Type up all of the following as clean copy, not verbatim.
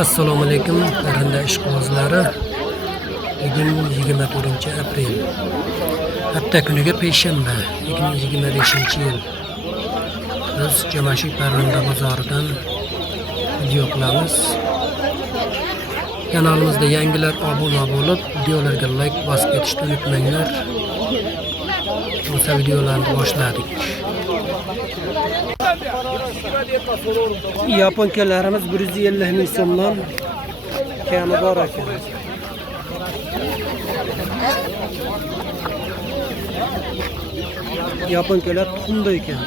Assalomu alaykum qarindosh qozlari. Bugun 24-aprel. Hafta kuniga payshanba 2025-yil. Biz Jamashid Parranda bozoridan video qilamiz. Kanalimizda yangilar obuna bo'lib, videolarga like bosib ketishni unutmanglar. O'sha videolarni boshladik. Yaponkalarimiz 150 ming so'mdan kami bor ekan. Yaponkalar tuxumda ekan.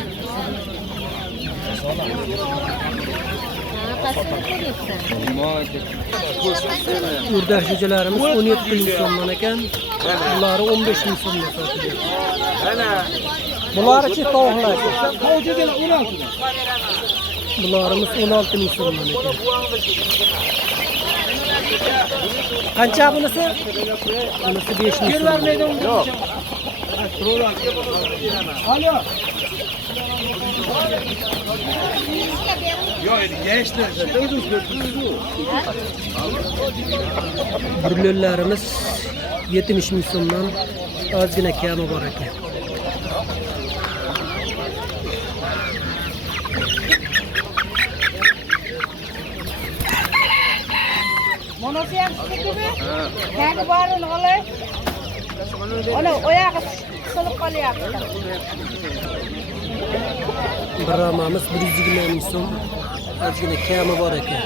Urdash jo'jalarimiz 17 ming so'mdan ekan. Ular 15 ming so'mdan sotiladi. Bular-chi tovuqlar. Bularimiz 16 ming so'mdan ekan. Qancha bunisi? Bunisi 5 ming so'm. Yo'q. Alo. Brüllerlerimiz 70 ming so'mdan ozgina kami bor ekan. Monasi ham ketdimi? Kami borini olay. Ona oyog'i qilib qolyapti. Bramamiz 120 ming so'm, ozgina kami bor ekan.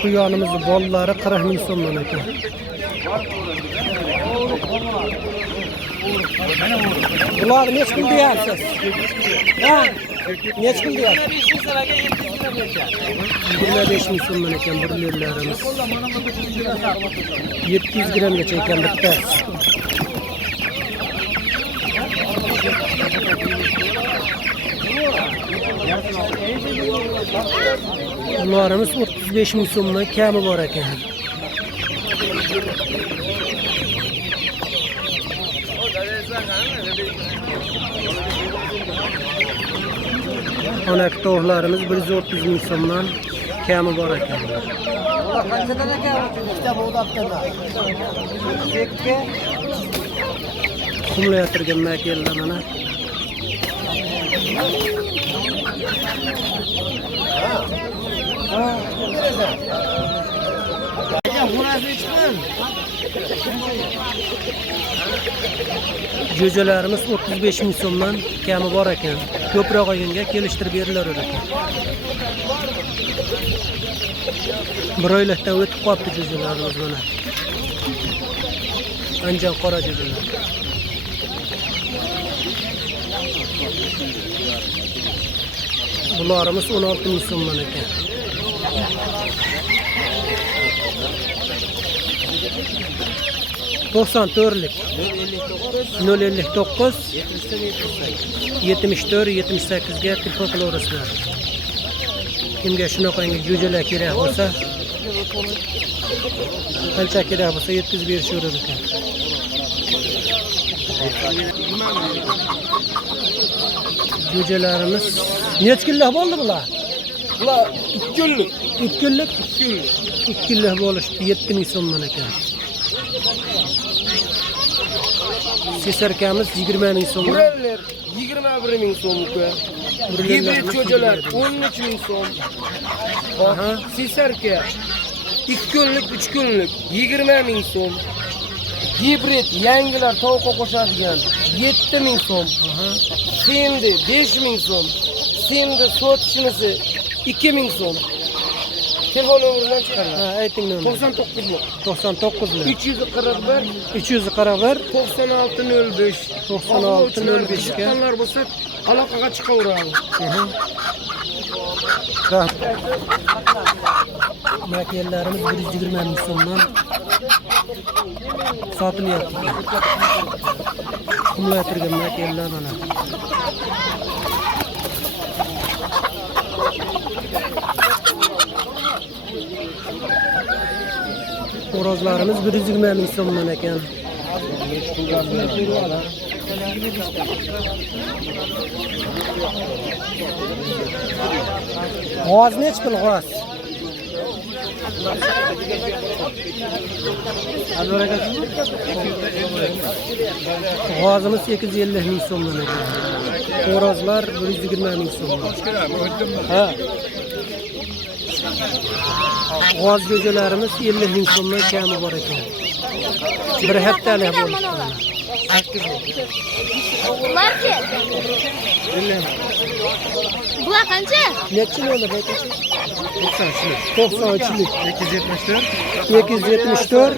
Quyonimiz bollari 40 ming so'mdan ekan. Bular necha pul deyapsiz? Ha? Necha pul deyapsiz? 25 ming so'mdan ekan burlerlarimiz. 700 gramgacha ekan bittasi. Bularimiz 35 ming so'mdan kami bor ekan. Onak tovuqlarimiz 130 ming so'mdan kami bor ekan. Qanchadan ekan? Ikkita bo'g'daqda. Chekka. Qumlayotgan makellar mana. Ha. Jo'jalarimiz 35 ming so'mdan kami bor ekan. Ko'proq olganga kelishtirib berilar ekan. Bir oylikdan o'tib qolibdi jo'jalarimiz mana. Anjan qora jo'jalar. Bularimiz 16 ming so'mdan ekan. ...94'lik 059 74 78 ga telefon qilaverasizlar. Kimga shunaqangi jo'jalar kerak bo'lsa, qancha kerak bo'lsa yetkazib berishaverar ekan. Jo'jalarimiz necha kunlik bo'ldi bular? Bular 2 kunlik. 2 kunlik? 2 kunlik bo'lishdi, 7 ming so'mdan ekan. Sesarkamiz 20 ming so'm. Burellar 21 ming so'mga. Hibrid jo'jalar 13 ming so'm. Aha, sesarka 2 kunlik, 3 kunlik 20 ming so'm. Hibrid yangilar tovuqqa qo'shadigan 7 ming so'm. Aha. Simdi 5 ming so'm. Simdi sotishinisi 2 ming so'm. Telefon nomeridan chiqaring. Ha, ayting nomeri. 99 lik. 341 341 9605 9605 ga chiqqanlar bo'lsa aloqaga chiqaveradi. Makellarimiz 120 ming so'mdan sotilyapti. Qumlayotgan makellar mana. Xo'rozlarimiz 120 ming so'mdan ekan. G'oz nech pul g'oz? G'ozimiz 850 ming so'mdan ekan. Xo'rozlar 120 ming so'mdan. Ha. G'oz go'jalarimiz 50 ming so'mdan kami bor ekan. Bir hektalik bo'lib turadi. Bularki? Bular qancha? Nechi nima bo'lyapti? 93lik. 274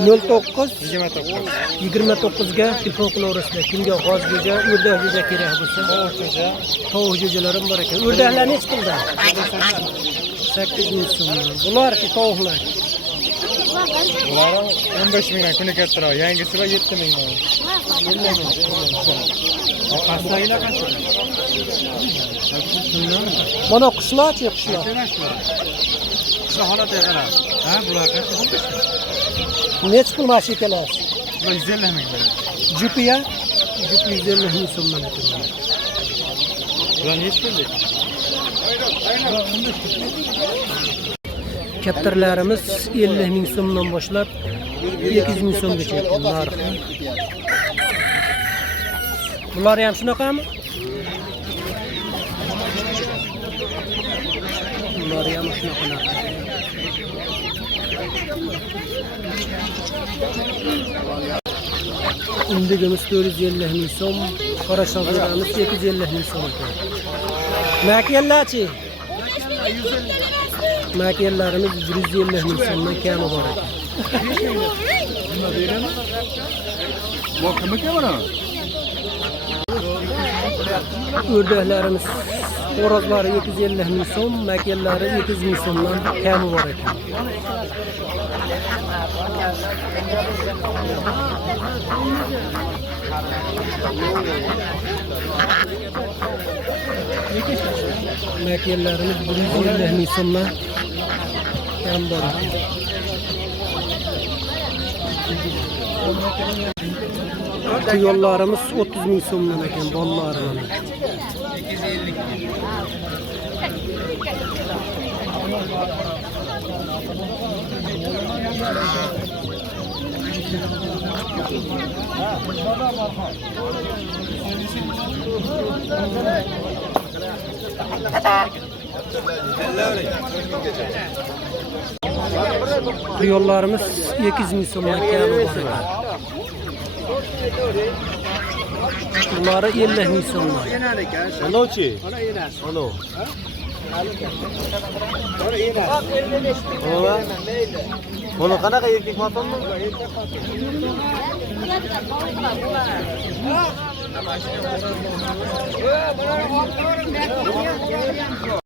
09 29 29 ga telefon qilaverasizlar. Kimga g'oz go'ja, o'rdak go'ja kerak bo'lsa, tovuq go'jalarim bor ekan. O'rdaklar nech pulda? 8 ming so'mdan. Bular tovuqlar. Bular 15 mingdan kuni kattaroq. Yangisi va 7 mingdan. Qastagilar qancha? Mana qushlar-chi, qushlar. Qushlar holatiga qarab. Ha, bular qancha? Nech pul mashi kelasiz? Bular 150 ming beradi. Jupiya? Jupi 150 ming so'mdan ekan. Bular nech pullik? Kaptarlarimiz 50 ming so'mdan boshlab 200 ming so'mgacha ekan narxi. Bular ham shunaqami? Bular ham shunaqa narx. Indigimiz 450 ming so'm, qora shog'iramiz 850 ming so'm ekan. Makiyallachi? Makiyallarimiz 150 ming so'mdan kami bor ekan. O'rdaklarimiz xo'rozlari 250 ming so'm, makiyallari 200 ming so'mdan kami bor ekan. Makiyallarimiz 150 ming so'mdan kami bor ekan. Tuyollarimiz 30 ming so'mdan ekan, bolalarimiz. Tuyollarimiz 200 ming so'mdan kami bor ekan. Bunları 50 ming so'mdan. Anochi? Ano. Mana qanaqa erkak xotinmi?